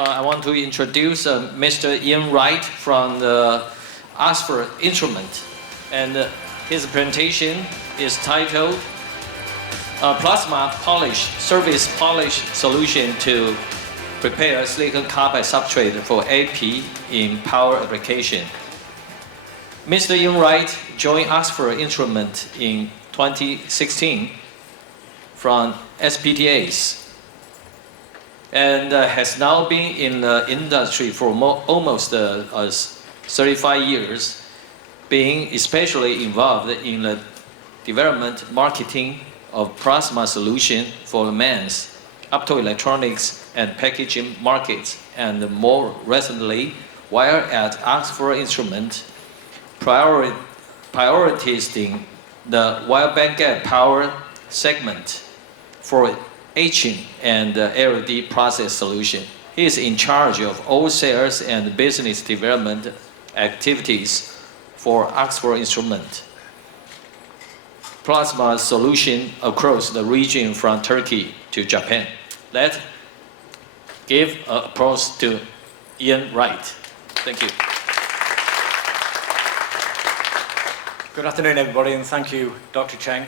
I want to introduce Mr. Ian Wright from the Oxford Instrument, and his presentation is titled Plasma Polish Surface Polish Solution to Prepare Silicon Carbide Substrate for AP in Power Application. Mr. Ian Wright joined Oxford Instrument in 2016 from SPTAs and has now been in the industry for almost 35 years, being especially involved in the development, marketing of plasma solution for the MEMS, optoelectronics and packaging markets, and more recently, while at Oxford Instrument, prioritizing the wire bandgap power segment for etching and LED process solution. He is in charge of all sales and business development activities for Oxford Instrument plasma solution across the region from Turkey to Japan. Let's give applause to Ian Wright. Thank you. Good afternoon, everybody, and thank you, Dr. Cheng.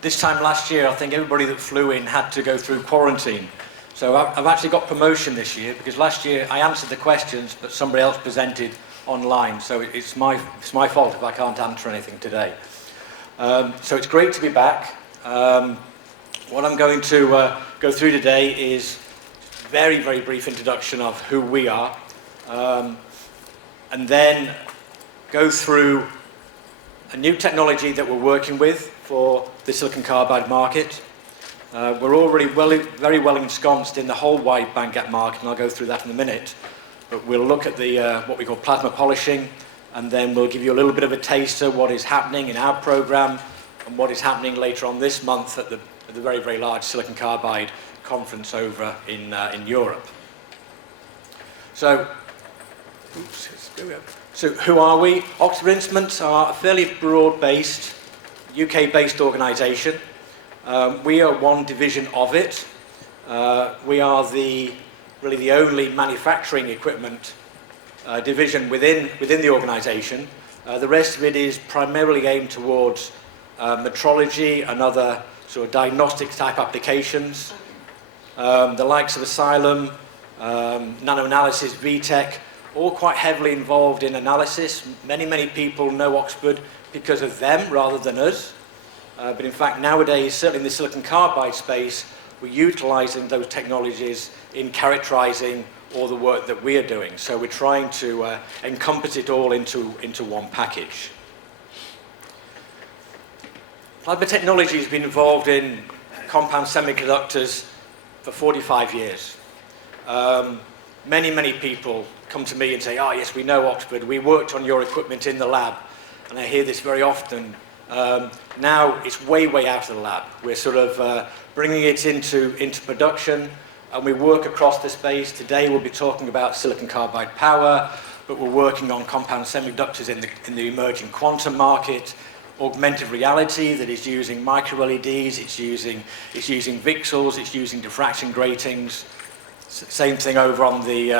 This time last year, I think everybody that flew in had to go through quarantine. So I've actually got promotion this year, because last year I answered the questions, but somebody else presented online. So it's my fault if I can't answer anything today. So it's great to be back. What I'm going to go through today is a very, very brief introduction of who we are, and then go through a new technology that we're working with for the silicon carbide market. We're already very well ensconced in the whole wide bandgap market, and I'll go through that in a minute. But we'll look at the what we call plasma polishing, and then we'll give you a little bit of a taster of what is happening in our program and what is happening later on this month at the very, very large silicon carbide conference over in Europe. So who are we? Oxford Instruments are a fairly broad-based, UK-based organisation. We are one division of it. We are really the only manufacturing equipment division within the organisation. The rest of it is primarily aimed towards metrology and other sort of diagnostic type applications. The likes of Asylum, nanoanalysis, VTech, all quite heavily involved in analysis. Many people know Oxford because of them rather than us. But in fact, nowadays, certainly in the silicon carbide space, we're utilising those technologies in characterising all the work that we are doing. So we're trying to encompass it all into one package. Plasma Technology has been involved in compound semiconductors for 45 years. Many people come to me and say, oh yes, we know Oxford, we worked on your equipment in the lab. And I hear this very often. Now it's way out of the lab. We're sort of bringing it into production, and we work across the space. Today we'll be talking about silicon carbide power, but we're working on compound semiconductors in the emerging quantum market, augmented reality that is using micro LEDs, it's using VCSELs, it's using diffraction gratings. Same thing over on the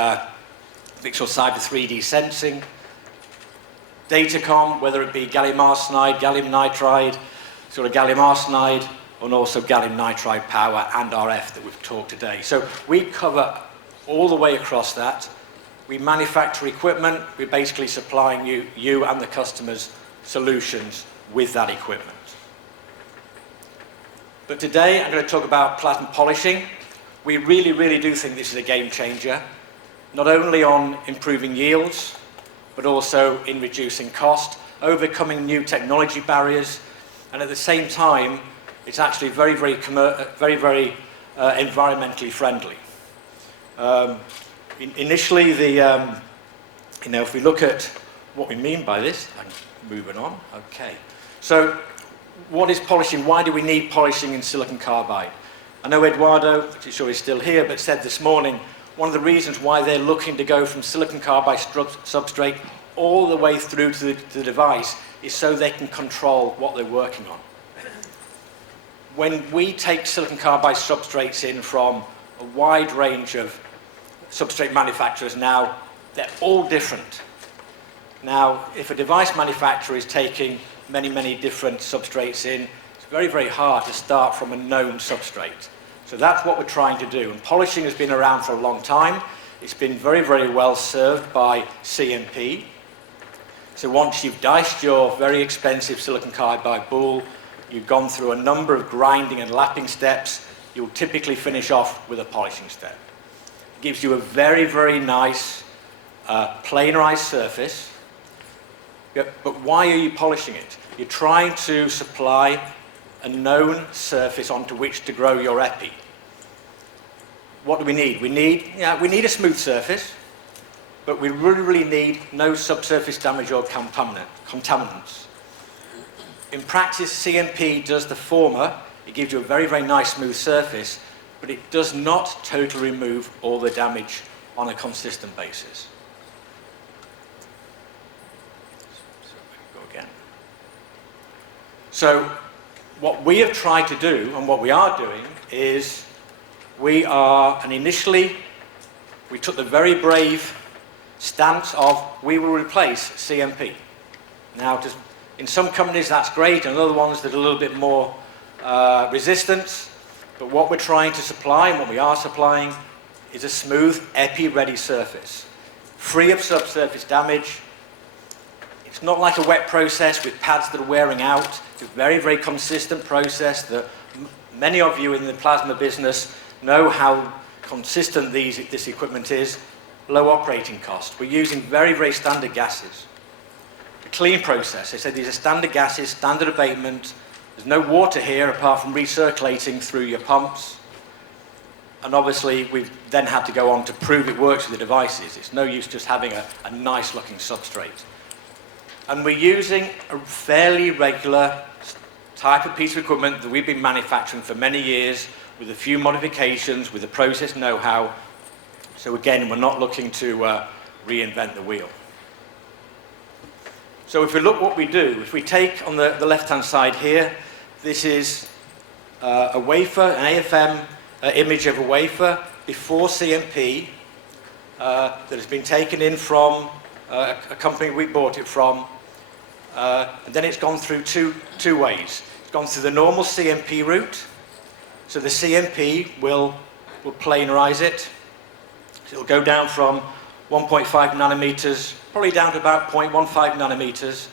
VCSEL side for 3D sensing. Datacom, whether it be gallium arsenide, gallium nitride, sort of gallium arsenide, and also gallium nitride power and RF that we've talked today. So we cover all the way across that. We manufacture equipment. We're basically supplying you and the customers solutions with that equipment. But today I'm going to talk about plasma polishing. We really do think this is a game changer, not only on improving yields, but also in reducing cost, overcoming new technology barriers, and at the same time, it's actually very environmentally friendly. Initially, if we look at what we mean by this, I'm moving on. Okay. So, what is polishing? Why do we need polishing in silicon carbide? I know Eduardo, which is sure he's still here, but said this morning, one of the reasons why they're looking to go from silicon carbide substrate all the way through to the device is so they can control what they're working on. When we take silicon carbide substrates in from a wide range of substrate manufacturers now, they're all different. Now, if a device manufacturer is taking many, many different substrates in, it's very, very hard to start from a known substrate. So that's what we're trying to do. And polishing has been around for a long time. It's been very, very well served by CMP. So once you've diced your very expensive silicon carbide boule, you've gone through a number of grinding and lapping steps, you'll typically finish off with a polishing step. It gives you a very, very nice planarized surface. But why are you polishing it? You're trying to supply a known surface onto which to grow your epi. What do we need? We need a smooth surface, but we really, really need no subsurface damage or contaminants. In practice, CMP does the former. It gives you a very, very nice smooth surface, but it does not totally remove all the damage on a consistent basis. So what we have tried to do, and what we are doing, is initially we took the very brave stance of we will replace CMP. Now, in some companies that's great, and other ones that are a little bit more resistant, but what we're trying to supply, and what we are supplying, is a smooth Epi-Ready surface, free of subsurface damage. It's not like a wet process with pads that are wearing out. It's a very, very consistent process that many of you in the plasma business know how consistent this equipment is. Low operating cost. We're using very, very standard gases. A clean process. They said these are standard gases, standard abatement. There's no water here apart from recirculating through your pumps. And obviously, we've then had to go on to prove it works with the devices. It's no use just having a nice looking substrate. And we're using a fairly regular type of piece of equipment that we've been manufacturing for many years with a few modifications, with the process know-how. So again, we're not looking to reinvent the wheel. So if we look what we do, if we take on the left-hand side here, this is a wafer, an AFM image of a wafer before CMP that has been taken in from a company we bought it from. And then it's gone through two ways. It's gone through the normal CMP route. So the CMP will planarize it. So it'll go down from 1.5 nanometers, probably down to about 0.15 nanometers,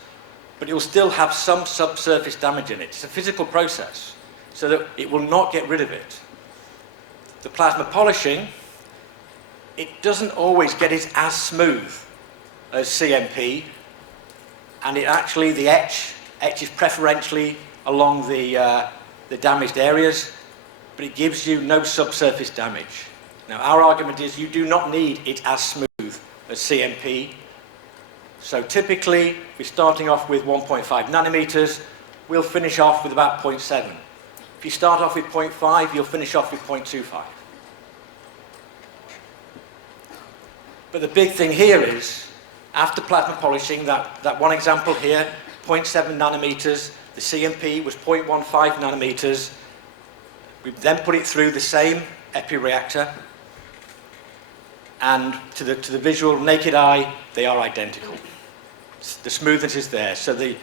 but it will still have some subsurface damage in it. It's a physical process, so that it will not get rid of it. The plasma polishing, it doesn't always get it as smooth as CMP, and it actually, the etch is preferentially along the damaged areas, but it gives you no subsurface damage. Now, our argument is you do not need it as smooth as CMP. So typically, we're starting off with 1.5 nanometers. We'll finish off with about 0.7. If you start off with 0.5, you'll finish off with 0.25. But the big thing here is, after plasma polishing, that one example here, 0.7 nanometers, the CMP was 0.15 nanometers. We then put it through the same epi reactor, and to the visual naked eye, they are identical. The smoothness is there. So the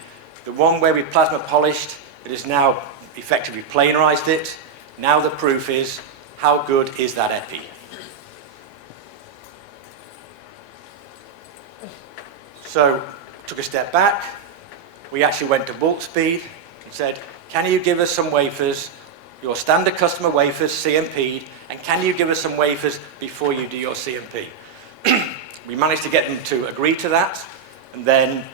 one where we plasma polished, it is now effectively planarized it. Now the proof is, how good is that epi? So, took a step back. We actually went to bulk speed and said, can you give us some wafers, your standard customer wafers, CMP'd, and can you give us some wafers before you do your CMP? We managed to get them to agree to that, and then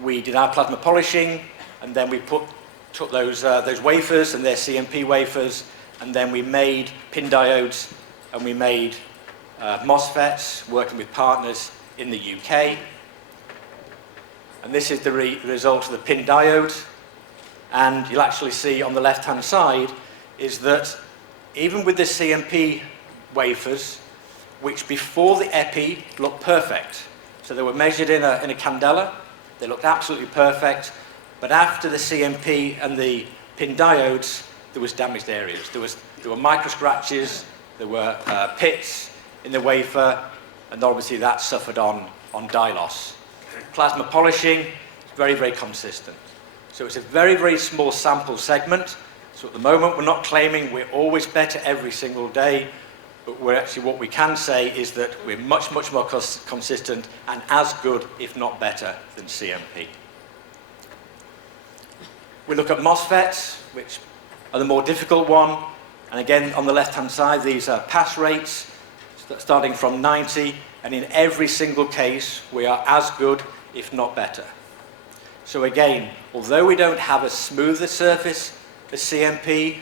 we did our plasma polishing, and then we took those wafers and their CMP wafers, and then we made pin diodes, and we made MOSFETs, working with partners in the UK. And this is the result of the pin diode. And you'll actually see on the left-hand side is that even with the CMP wafers, which before the epi looked perfect, so they were measured in a candela, they looked absolutely perfect, but after the CMP and the pin diodes, there was damaged areas. There were micro scratches, there were pits, in the wafer, and obviously that suffered on die loss. Plasma polishing is very, very consistent. So it's a very, very small sample segment. So at the moment, we're not claiming we're always better every single day, but we're actually, what we can say is that we're much, much more consistent and as good, if not better, than CMP. We look at MOSFETs, which are the more difficult one. And again, on the left-hand side, these are pass rates, starting from 90. And in every single case, we are as good, if not better. So again, although we don't have a smoother surface as CMP,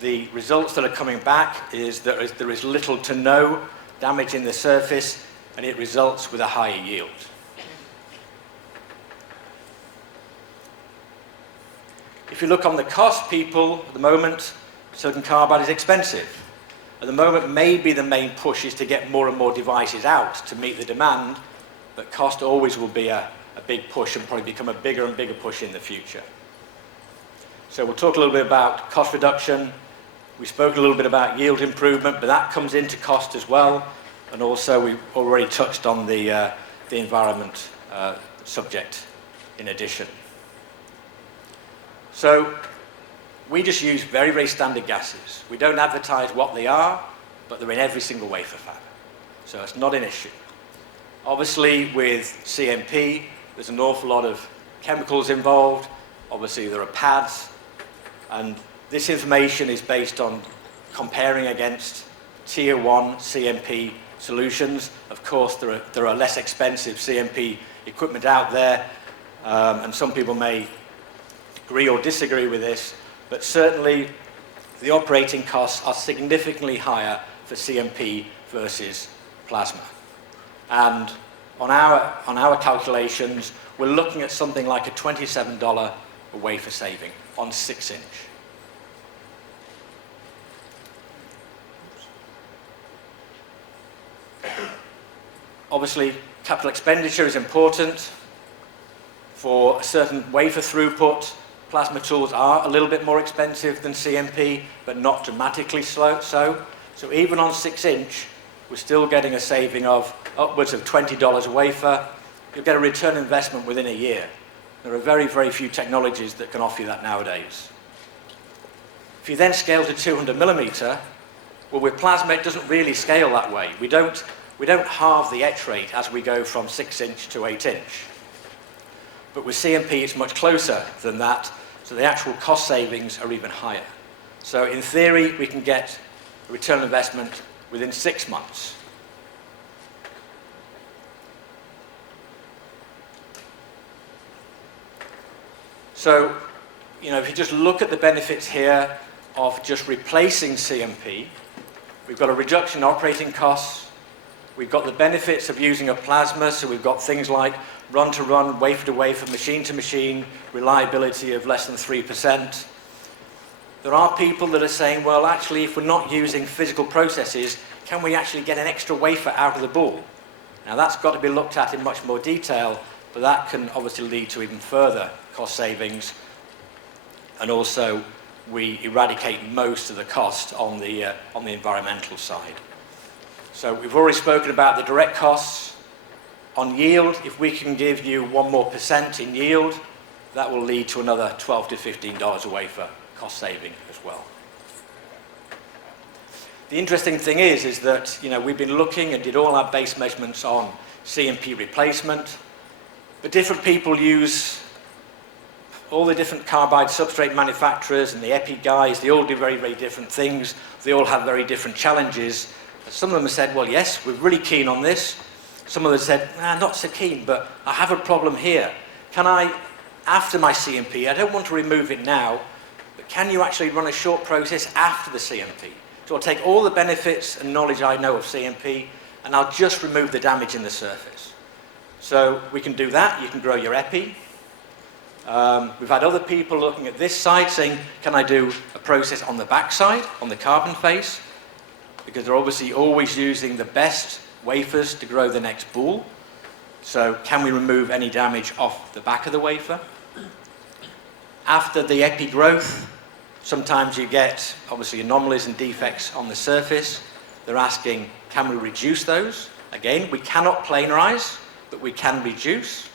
the results that are coming back is that there is little to no damage in the surface, and it results with a higher yield. If you look on the cost, people, at the moment, silicon carbide is expensive. At the moment, maybe the main push is to get more and more devices out to meet the demand, but cost always will be a big push and probably become a bigger and bigger push in the future. So we'll talk a little bit about cost reduction. We spoke a little bit about yield improvement, but that comes into cost as well. And also, we've already touched on the environment subject in addition. So we just use very, very standard gases. We don't advertise what they are, but they're in every single wafer fab. So it's not an issue. Obviously, with CMP, there's an awful lot of chemicals involved. Obviously, there are pads. And this information is based on comparing against Tier 1 CMP solutions. Of course, there are less expensive CMP equipment out there, and some people may agree or disagree with this, but certainly the operating costs are significantly higher for CMP versus plasma. And on our calculations, we're looking at something like a $27 a wafer saving on 6-inch. Obviously, capital expenditure is important. For a certain wafer throughput, plasma tools are a little bit more expensive than CMP, but not dramatically so. So even on 6-inch, we're still getting a saving of upwards of $20 a wafer. You'll get a return on investment within a year. There are very, very few technologies that can offer you that nowadays. If you then scale to 200 millimeter, well, with plasma, it doesn't really scale that way. We don't halve the etch rate as we go from 6-inch to 8-inch. But with CMP, it's much closer than that, so the actual cost savings are even higher. So in theory, we can get a return on investment within 6 months. So, if you just look at the benefits here of just replacing CMP, we've got a reduction in operating costs. We've got the benefits of using a plasma, so we've got things like run-to-run, wafer-to-wafer, machine-to-machine, reliability of less than 3%. There are people that are saying, well, actually, if we're not using physical processes, can we actually get an extra wafer out of the bowl? Now, that's got to be looked at in much more detail, but that can obviously lead to even further cost savings. And also, we eradicate most of the cost on the environmental side. So we've already spoken about the direct costs. On yield, if we can give you 1% more in yield, that will lead to another $12 to $15 a wafer cost saving as well. The interesting thing is that we've been looking and did all our base measurements on CMP replacement, but different people use all the different carbide substrate manufacturers and the Epi guys. They all do very, very different things. They all have very different challenges. Some of them have said, well, yes, we're really keen on this. Some of them said, nah, not so keen, but I have a problem here. Can I, after my CMP, I don't want to remove it now, but can you actually run a short process after the CMP? So I'll take all the benefits and knowledge I know of CMP, and I'll just remove the damage in the surface. So we can do that. You can grow your Epi. We've had other people looking at this side saying, can I do a process on the back side, on the carbon face? Because they're obviously always using the best wafers to grow the next boule. So can we remove any damage off the back of the wafer? After the Epi growth, sometimes you get obviously anomalies and defects on the surface. They're asking, can we reduce those? Again, we cannot planarize, but we can reduce.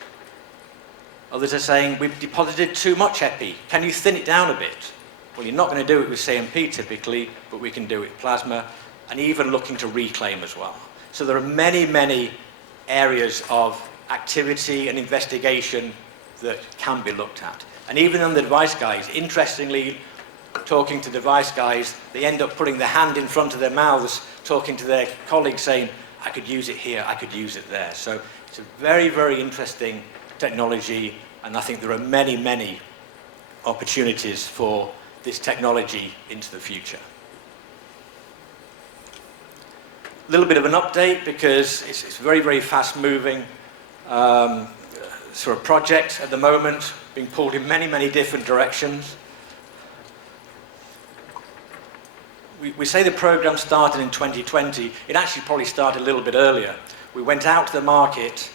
Others are saying, we've deposited too much Epi. Can you thin it down a bit? Well, you're not going to do it with CMP typically, but we can do it with plasma, and even looking to reclaim as well. So there are many, many areas of activity and investigation that can be looked at. And even on the device guys, interestingly, talking to device guys, they end up putting their hand in front of their mouths, talking to their colleagues saying, I could use it here, I could use it there. So it's a very, very interesting technology, and I think there are many, many opportunities for this technology into the future. A little bit of an update because it's very, very fast moving sort of project at the moment, being pulled in many, many different directions. We say the program started in 2020. It actually probably started a little bit earlier. We went out to the market,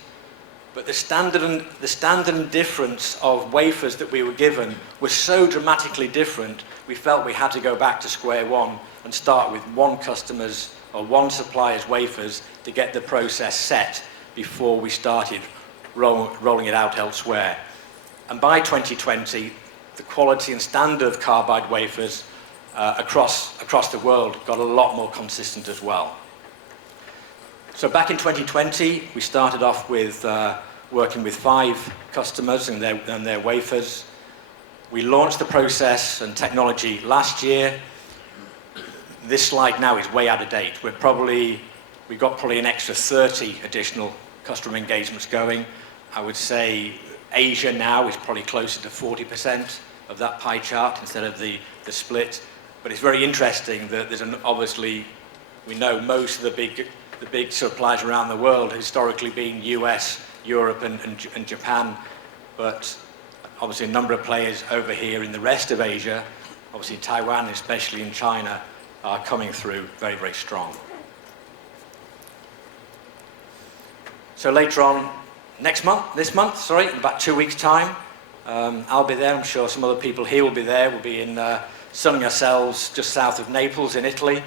but the standard and difference of wafers that we were given was so dramatically different, we felt we had to go back to square one and start with one customer's or one supplier's wafers to get the process set before we started rolling it out elsewhere. And by 2020, the quality and standard of carbide wafers across the world got a lot more consistent as well. So back in 2020, we started off with working with 5 customers and their wafers. We launched the process and technology last year. This slide now is way out of date. We've got probably an extra 30 additional customer engagements going. I would say Asia now is probably closer to 40% of that pie chart instead of the split. But it's very interesting that there's obviously, we know most of the big suppliers around the world historically being US, Europe and Japan, but obviously a number of players over here in the rest of Asia, obviously Taiwan, especially in China, are coming through very, very strong. So later on, this month, in about 2 weeks' time, I'll be there. I'm sure some other people here will be there. We'll be in sunning ourselves just south of Naples in Italy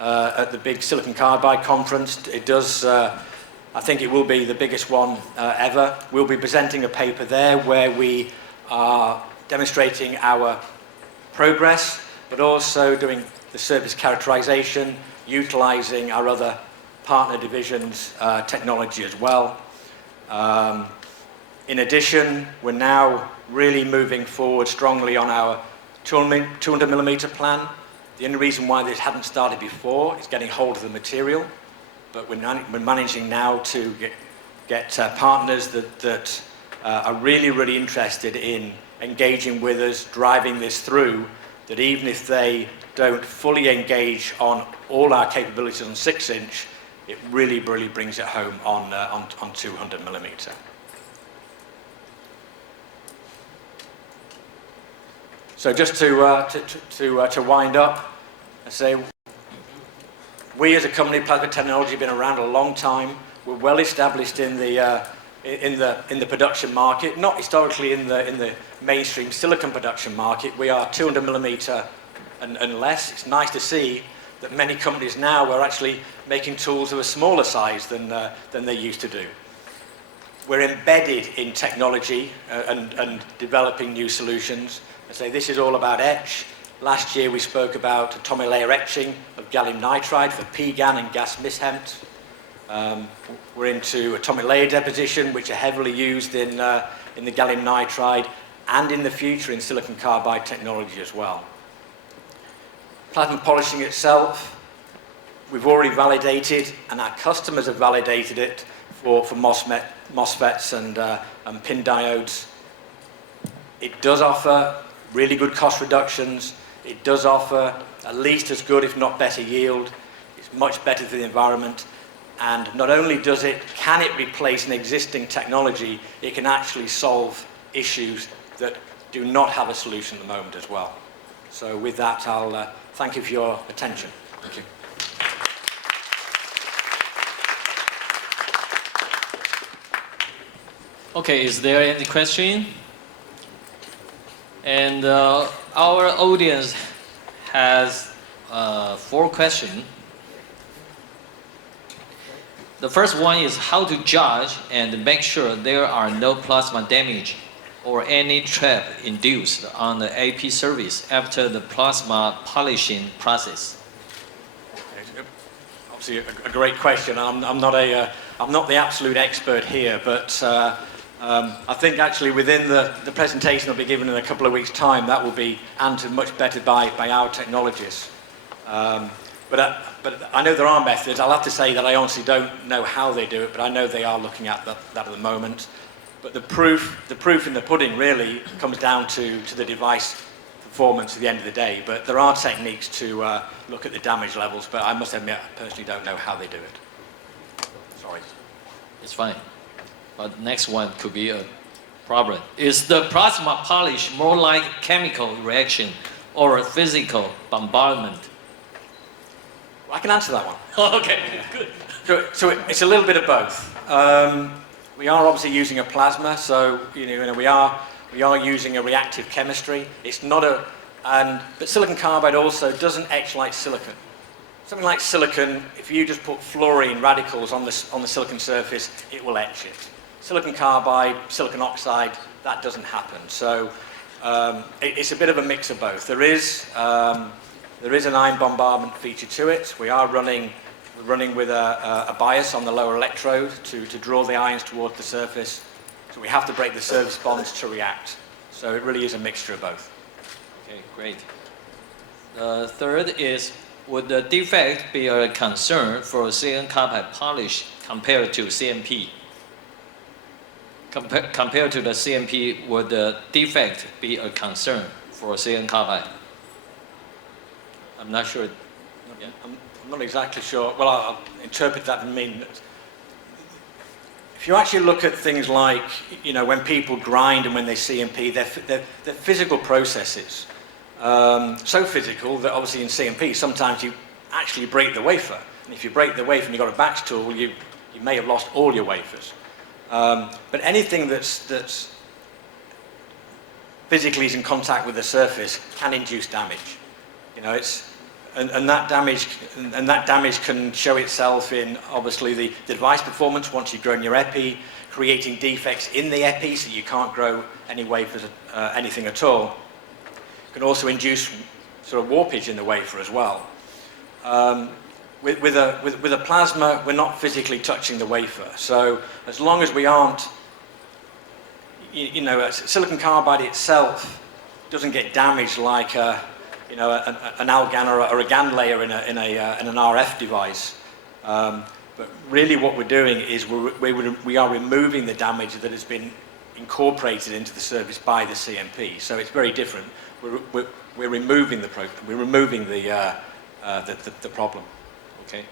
at the big Silicon Carbide conference. It does, I think it will be the biggest one ever. We'll be presenting a paper there where we are demonstrating our progress, but also doing the surface characterization, utilizing our other partner divisions' technology as well. In addition, we're now really moving forward strongly on our 200 millimeter plan. The only reason why this hadn't started before is getting hold of the material, but we're managing now to get partners that are really, really interested in engaging with us, driving this through, that even if they don't fully engage on all our capabilities on 6-inch, it really, really brings it home on 200 millimeter. So just to wind up, I say, we as a company, Plasma Technology, have been around a long time. We're well established in the production market, not historically in the mainstream silicon production market. We are 200 millimeter and less. It's nice to see that many companies now are actually making tools of a smaller size than they used to do. We're embedded in technology and developing new solutions. I say this is all about etch. Last year we spoke about atomic layer etching of gallium nitride for PGAN and gas mishent. We're into atomic layer deposition, which are heavily used in the gallium nitride and in the future in silicon carbide technology as well. Plasma polishing itself, we've already validated, and our customers have validated it for MOSFETs and PIN diodes. It does offer really good cost reductions. It does offer at least as good, if not better, yield. It's much better for the environment. And not only can it replace an existing technology, it can actually solve issues that do not have a solution at the moment as well. So with that, I'll thank you for your attention. Thank you. Okay, is there any question? And our audience has 4 questions. The first one is how to judge and make sure there are no plasma damage or any trap induced on the AP surface after the plasma polishing process. Obviously, a great question. I'm not the absolute expert here, but I think actually within the presentation I'll be given in a couple of weeks' time, that will be answered much better by our technologists. But I know there are methods. I'll have to say that I honestly don't know how they do it, but I know they are looking at that at the moment. But the proof in the pudding really comes down to the device performance at the end of the day. But there are techniques to look at the damage levels, but I must admit, I personally don't know how they do it. Sorry. It's fine. But next one could be a problem. Is the plasma polish more like chemical reaction or a physical bombardment? I can answer that one. Okay, good. So it's a little bit of both. We are obviously using a plasma, so we are using a reactive chemistry. It's not but silicon carbide also doesn't etch like silicon. Something like silicon, if you just put fluorine radicals on the silicon surface, it will etch it. Silicon carbide, silicon oxide, that doesn't happen. So it's a bit of a mix of both. There is an ion bombardment feature to it. We're running with a bias on the lower electrode to draw the ions towards the surface. So we have to break the surface bonds to react. So it really is a mixture of both. Okay, great. The third is, would the defect be a concern for silicon carbide polish compared to CMP? Compared to the CMP, would the defect be a concern for silicon carbide? I'm not sure. Yeah. I'm not exactly sure. Well, I'll interpret that and mean that if you actually look at things like, when people grind and when they CMP, they're physical processes. So physical that obviously in CMP, sometimes you actually break the wafer. And if you break the wafer and you've got a batch tool, you may have lost all your wafers. But anything that's physically is in contact with the surface can induce damage. And that damage can show itself in obviously the device performance once you've grown your epi, creating defects in the epi so you can't grow any wafers, anything at all. It can also induce sort of warpage in the wafer as well. With a plasma, we're not physically touching the wafer. So as long as we aren't, silicon carbide itself doesn't get damaged like an AlGaN or a GaN layer in an RF device. But really what we're doing is we are removing the damage that has been incorporated into the surface by the CMP. So it's very different. We're removing the problem. Okay.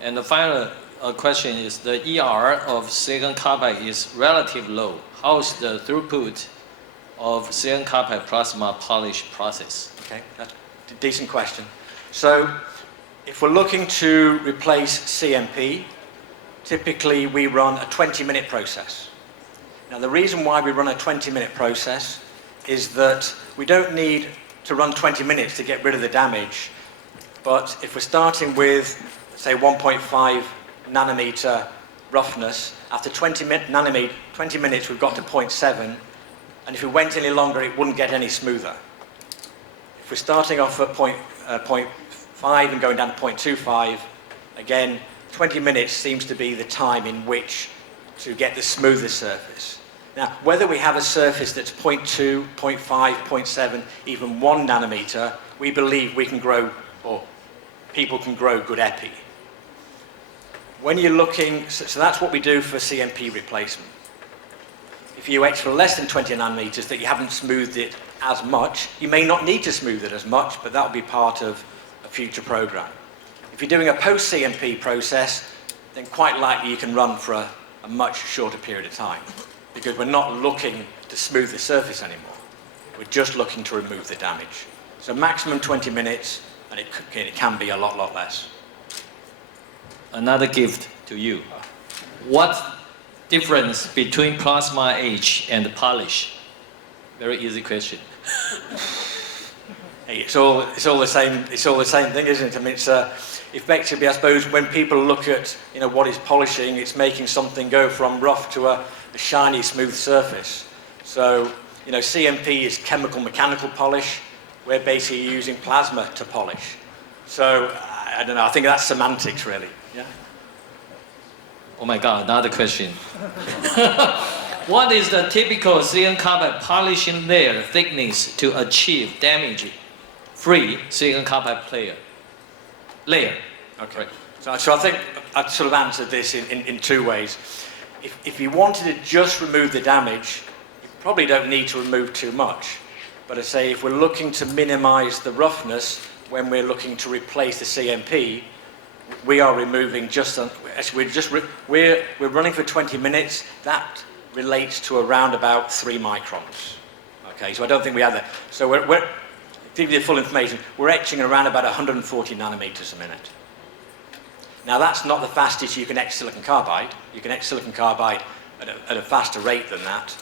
And the final question is, the ER of silicon carbide is relatively low. How is the throughput of silicon carbide plasma polish process? Okay, that's a decent question. So if we're looking to replace CMP, typically we run a 20-minute process. Now the reason why we run a 20-minute process is that we don't need to run 20 minutes to get rid of the damage. But if we're starting with, say, 1.5 nanometer roughness, after 20 minutes we've got to 0.7, and if we went any longer it wouldn't get any smoother. If we're starting off at 0.5 and going down to 0.25, again, 20 minutes seems to be the time in which to get the smoothest surface. Now, whether we have a surface that's 0.2, 0.5, 0.7, even 1 nanometer, we believe we can grow, or people can grow good epi. When you're looking, so that's what we do for CMP replacement. If you etch for less than 20 nanometers that you haven't smoothed it as much, you may not need to smooth it as much, but that will be part of a future program. If you're doing a post-CMP process, then quite likely you can run for a much shorter period of time, because we're not looking to smooth the surface anymore. We're just looking to remove the damage. So maximum 20 minutes, and it can be a lot less. Another gift to you. What difference between plasma etch and polish? Very easy question. Hey, it's all the same. It's all the same thing, isn't it? I mean, effectively, I suppose, when people look at what is polishing, it's making something go from rough to a shiny, smooth surface. So, CMP is chemical mechanical polish. We're basically using plasma to polish. So, I don't know, I think that's semantics, really. Yeah. Oh my God, another question. What is the typical silicon carbide polishing layer thickness to achieve damage-free silicon carbide layer? Okay. So I think I'd sort of answered this in two ways. If you wanted to just remove the damage, you probably don't need to remove too much. But I say if we're looking to minimize the roughness when we're looking to replace the CMP, we are removing we're running for 20 minutes. That relates to around about 3 microns. Okay, so I don't think we have that. So we're to give you the full information, we're etching around about 140 nanometers a minute. Now that's not the fastest you can etch silicon carbide. You can etch silicon carbide at a faster rate than that,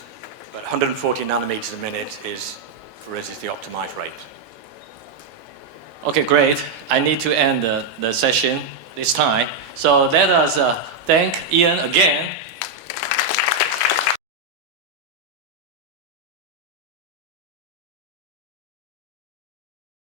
but 140 nanometers a minute is, for us, is the optimized rate. Okay, great. I need to end the session this time. So let us thank Ian again